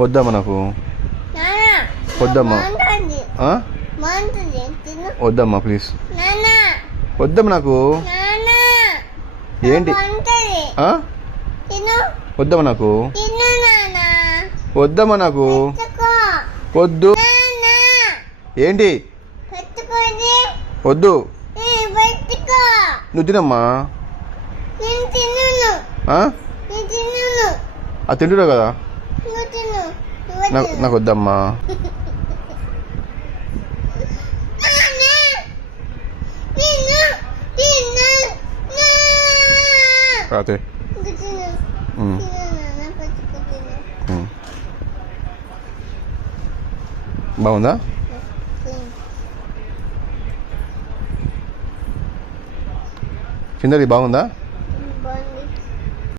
వద్దమ్మా నాకు, వద్దమ్మా, వద్దమ్మా ప్లీజ్, వద్దమ్మా నాకు. ఏంటి వద్దమ్మా నాకు, వద్దమ్మా నాకు, వద్దు. ఏంటి వద్దు, నువ్వు తినమ్మా. అది తింటున్నావు కదా, నాకు వద్దమ్మా. రాతే బాగుందా? కిందది బాగుందా?